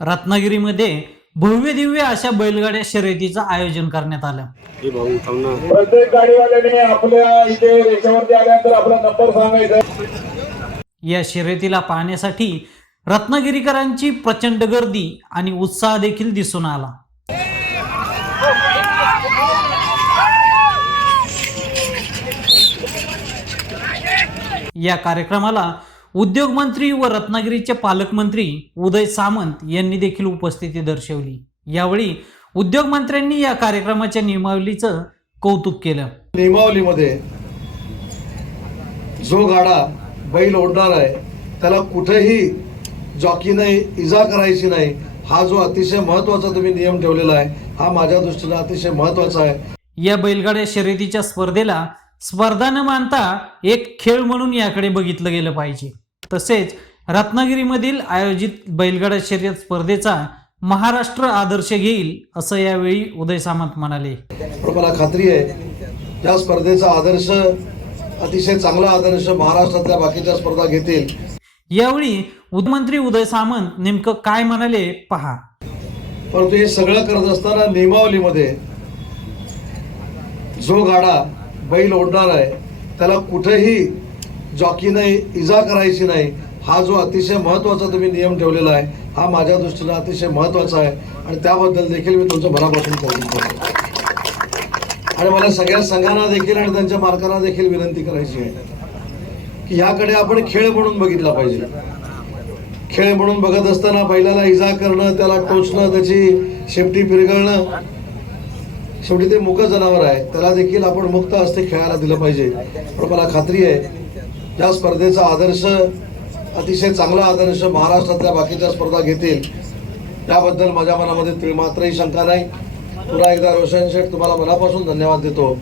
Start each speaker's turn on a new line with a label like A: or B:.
A: रत्नागिरीमध्ये भव्य दिव्य अशा बैलगाड्या शर्यतीचं आयोजन करण्यात आलं.
B: हे भाऊ थांब ना.
C: प्रत्येक गाडीवाल्याने आपल्या इथे रेषेवरती आल्यानंतर आपला नंबर सांगायचा.
A: या शर्यतीला पाहण्यासाठी रत्नागिरीकरांची प्रचंड गर्दी आणि उत्साह देखील दिसून आला. या कार्यक्रमाला उद्योगमंत्री व रत्नागिरीचे पालकमंत्री उदय सामंत यांनी देखील उपस्थिती दर्शवली. यावेळी उद्योगमंत्र्यांनी या कार्यक्रमाच्या नियमावलीचं कौतुक केलं.
D: नियमावलीमध्ये जो गाडा बैल ओढणार आहे त्याला कुठेही जॉकीने इजा करायची नाही. हा जो अतिशय महत्त्वाचा तुम्ही नियम ठेवलेला आहे हा माझ्या दृष्टीने अतिशय महत्त्वाचा आहे.
A: या बैलगाड्या शर्यतीच्या स्पर्धेला स्पर्धा न मानता एक खेळ म्हणून याकडे बघितलं गेलं पाहिजे. तसेच रत्नागिरीमधील आयोजित बैलगाडा शर्यत स्पर्धेचा महाराष्ट्र आदर्श घेईल असं यावेळी उदय सामंत म्हणाले.
D: मला खात्री आहे. या स्पर्धेचा आदर्श अतिशय चांगला आदर्श महाराष्ट्रातल्या बाकीच्या स्पर्धा घेतील.
A: यावेळी उद्योगमंत्री उदय सामंत नेमकं काय म्हणाले पहा.
D: परंतु हे सगळं करत असताना नियमावलीमध्ये जो गाडा बैल ओढणार आहे त्याला कुठेही जॉकीने इजा करायची नाही हा जो अतिशय महत्त्वाचा तुम्ही नियम ठेवलेला आहे हा माझ्या दृष्टीनं अतिशय महत्त्वाचा आहे. आणि त्याबद्दल देखील मी तुमचं मनापासून कौतुक करतो. आणि मला सगळ्या संघांना देखील आणि त्यांच्या मालकांना देखील विनंती करायची आहे की ह्याकडे आपण खेळ म्हणून बघितला पाहिजे. खेळ म्हणून बघत असताना बैलाला इजा करणं त्याला टोचणं त्याची शेपटी फिरगळणं शेवटी ते मुक जनावर आहे. त्याला देखील आपण मुक्त हस्ते खेळायला दिलं पाहिजे. पण मला खात्री आहे या स्पर्धेचा आदर्श अतिशय चांगला आदर्श महाराष्ट्रातल्या बाकीच्या स्पर्धा घेतील. त्याबद्दल माझ्या मनामध्ये तिळमात्रही शंका नाही. पुन्हा एकदा रोशन शेठ तुम्हाला मनापासून धन्यवाद देतो.